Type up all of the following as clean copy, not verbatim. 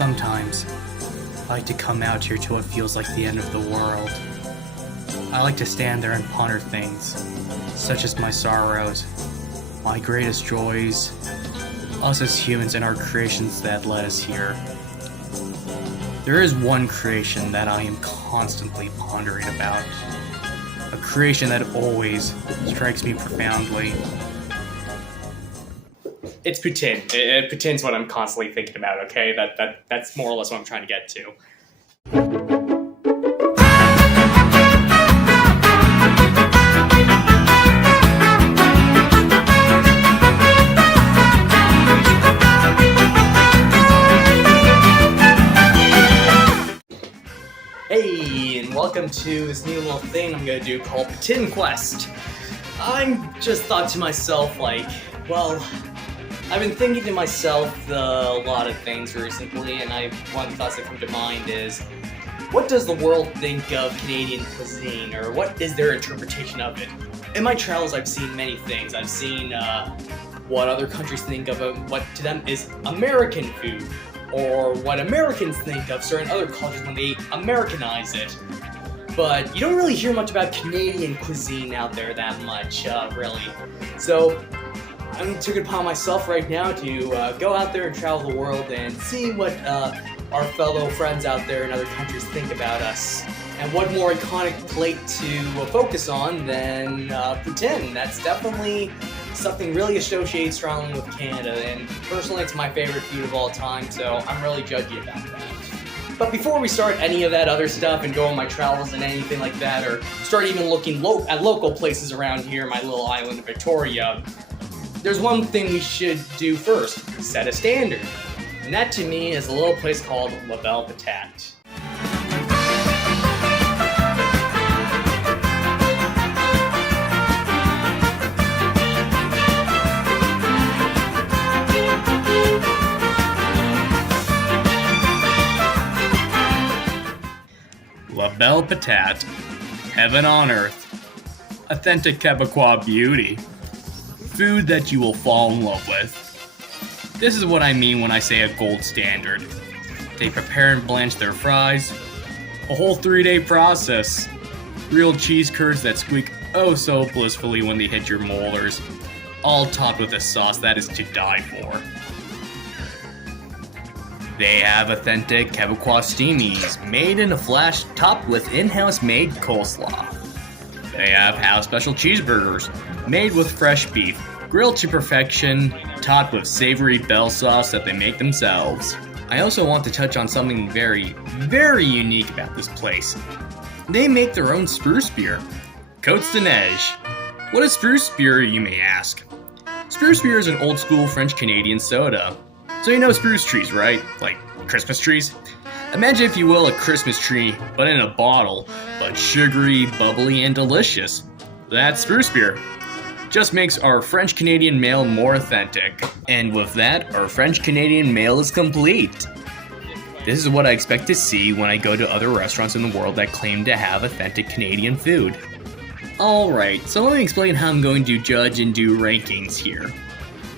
Sometimes, I like to come out here to what feels like the end of the world. I like to stand there and ponder things, such as my sorrows, my greatest joys, us as humans and our creations that led us here. There is one creation that I am constantly pondering about. A creation that always strikes me profoundly. It's poutine. Poutine's what I'm constantly thinking about, okay? That's more or less what I'm trying to get to. Hey, and welcome to this new little thing I'm gonna do called Poutine Quest. I'm just thought to myself, well, I've been thinking to myself a lot of things recently, and one of the thoughts that come to mind is, what does the world think of Canadian cuisine, or what is their interpretation of it? In my travels, I've seen many things. I've seen what other countries think of what to them is American food, or what Americans think of certain other cultures when they Americanize it. But you don't really hear much about Canadian cuisine out there that much, really. So I took it upon myself right now to go out there and travel the world and see what our fellow friends out there in other countries think about us. And what more iconic plate to focus on than poutine. That's definitely something really associated strongly with Canada, and personally it's my favorite food of all time, so I'm really judgy about that. But before we start any of that other stuff and go on my travels and anything like that, or start even looking at local places around here, my little island of Victoria, there's one thing we should do first: set a standard. And that to me is a little place called Belle Patate. Belle Patate, heaven on earth, authentic Quebecois beauty, food that you will fall in love with. This is what I mean when I say a gold standard. They prepare and blanch their fries, a whole 3-day process, real cheese curds that squeak oh so blissfully when they hit your molars, all topped with a sauce that is to die for. They have authentic Quebecois steamies, made in a flash, topped with in-house made coleslaw. They have house special cheeseburgers, made with fresh beef, grilled to perfection, topped with savory bell sauce that they make themselves. I also want to touch on something very, very unique about this place. They make their own spruce beer, Côtes de Neige. What is spruce beer, you may ask? Spruce beer is an old-school French-Canadian soda. So you know spruce trees, right? Like Christmas trees? Imagine, if you will, a Christmas tree, but in a bottle, but sugary, bubbly, and delicious. That's spruce beer. Just makes our French-Canadian mail more authentic. And with that, our French-Canadian mail is complete. This is what I expect to see when I go to other restaurants in the world that claim to have authentic Canadian food. Alright, so let me explain how I'm going to judge and do rankings here.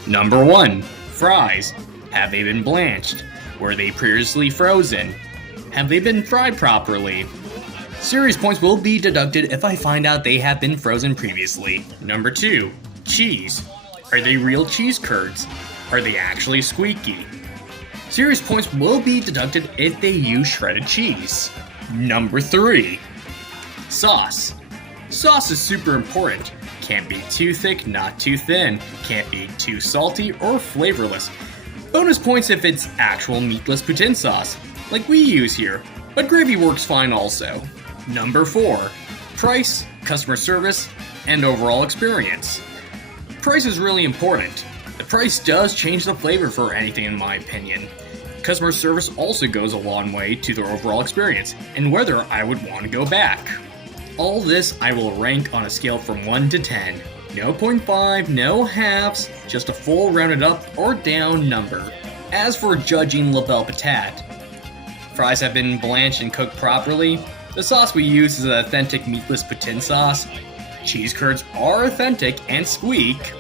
Number 1, fries. Have they been blanched? Were they previously frozen? Have they been fried properly? Serious points will be deducted if I find out they have been frozen previously. Number 2, cheese. Are they real cheese curds? Are they actually squeaky? Serious points will be deducted if they use shredded cheese. Number 3, sauce. Sauce is super important. Can't be too thick, not too thin. Can't be too salty or flavorless. Bonus points if it's actual meatless poutine sauce, like we use here, but gravy works fine also. Number 4, price, customer service, and overall experience. Price is really important. The price does change the flavor for anything in my opinion. Customer service also goes a long way to their overall experience, and whether I would want to go back. All this I will rank on a scale from 1 to 10. No 0.5, no halves, just a full rounded up or down number. As for judging Belle Patate, fries have been blanched and cooked properly. The sauce we use is an authentic meatless poutine sauce. Cheese curds are authentic and squeak.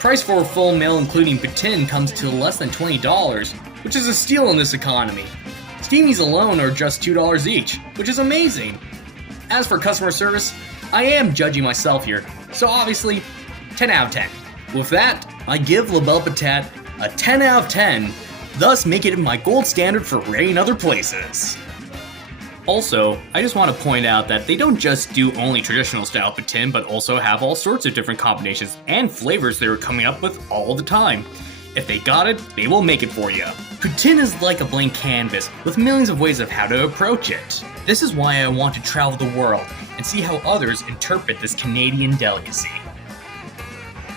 Price for a full meal including poutine comes to less than $20, which is a steal in this economy. Steamies alone are just $2 each, which is amazing. As for customer service, I am judging myself here, so obviously, 10 out of 10. With that, I give La Belle Patate a 10 out of 10, thus making it my gold standard for rating other places. Also, I just want to point out that they don't just do only traditional style poutine, but also have all sorts of different combinations and flavors they are coming up with all the time. If they got it, they will make it for you. Poutine is like a blank canvas with millions of ways of how to approach it. This is why I want to travel the world and see how others interpret this Canadian delicacy.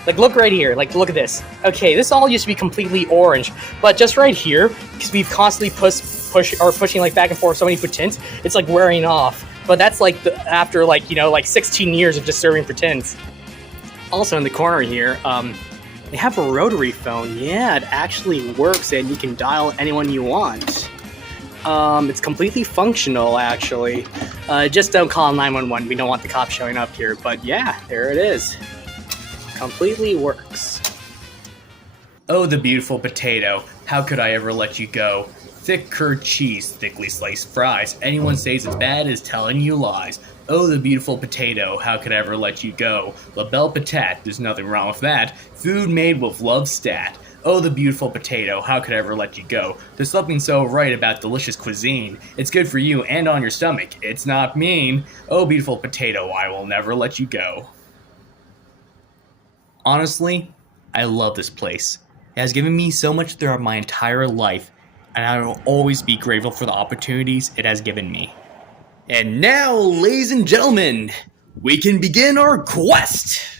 Like, look right here. Like, look at this. Okay, this all used to be completely orange, but just right here, because we've constantly pushing like back and forth so many poutines, it's like wearing off. But that's like after like, you know, like 16 years of just serving poutines. Also in the corner here, they have a rotary phone. Yeah, it actually works, and you can dial anyone you want. It's completely functional, actually. Just don't call 911. We don't want the cops showing up here. But yeah, there it is. Completely works. Oh, the beautiful potato. How could I ever let you go? Thick curd cheese, thickly sliced fries. Anyone says it's bad is telling you lies. Oh, the beautiful potato. How could I ever let you go? La Belle Patate. There's nothing wrong with that. Food made with love stat. Oh, the beautiful potato. How could I ever let you go? There's something so right about delicious cuisine. It's good for you and on your stomach. It's not mean. Oh, beautiful potato. I will never let you go. Honestly, I love this place. It has given me so much throughout my entire life, and I will always be grateful for the opportunities it has given me. And now, ladies and gentlemen, we can begin our quest!